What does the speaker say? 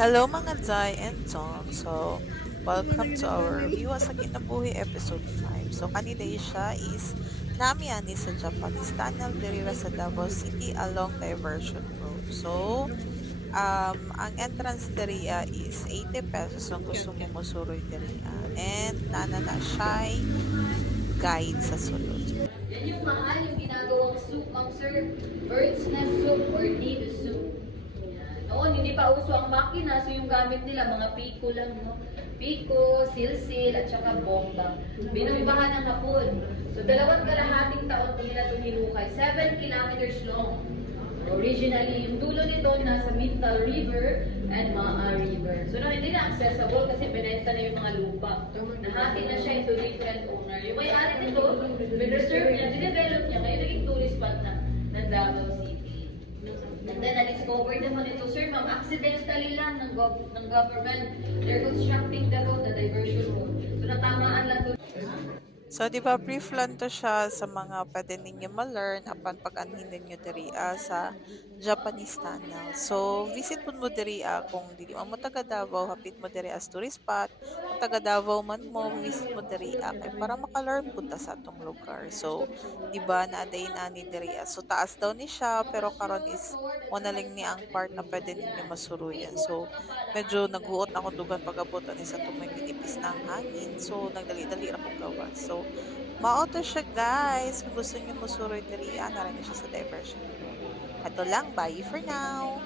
Hello mga Zai and Zong. So, welcome to our Viwa sa Kinabuhi episode 5. So, kanina siya is nami ani sa Japanese tunnel dirira sa Davao City along Diversion Road. So, ang entrance diriya is 80 pesos kung gusto mo musuroy diriya. And nana na siya guide sa sulod. Yan yung mahal yung ginagawang soup, ma'am sir. Bird's nest soup or deep soup. Yan. Noon, hindi pa uso ang makina, so yung gamit nila, mga piko lang, no? Piko, silsil, at saka bomba. Binumbahan ng hapon. So, 2.5 taon po nila itong hinukay. 7 kilometers long. Originally, yung dulo nito nasa Mintal River and Maa River. So, na hindi na accessible kasi binenta na yung mga lupa. Nahati na siya into different owner. Yung may-ari nito, reserve niya, dinevelop niya, ngayon naging tourist spot na ng Davao City. And then, na-discover naman ito, sir, ma'am, accidentally lang ng government. They're constructing the road, the diversion road. So, natamaan lang doon. So, di ba, brief lang to siya sa mga pwede ninyo ma-learn apan pag-anhin ninyo diri sa Japanese tunnel. So, visit mo diri kung dili mo taga Davao, hapit mo diri as tourist spot. Kung taga Davao man mo, visit mo diri kay para maka-learn punta sa atong lugar. So, di ba, naaday na ni diri So, taas daw ni siya, pero karon is mo na lang ni ang part na pwede ninyo masuruyan. So, medyo naguot na akong dugan pag-abot ani sa tumay kinipis na ang hangin. So, nagdali-dali ra ko gawas. So, mao to siya guys. Kung gusto niyo musuroy diri, na rin siya sa diversion road. Ato lang, bye for now.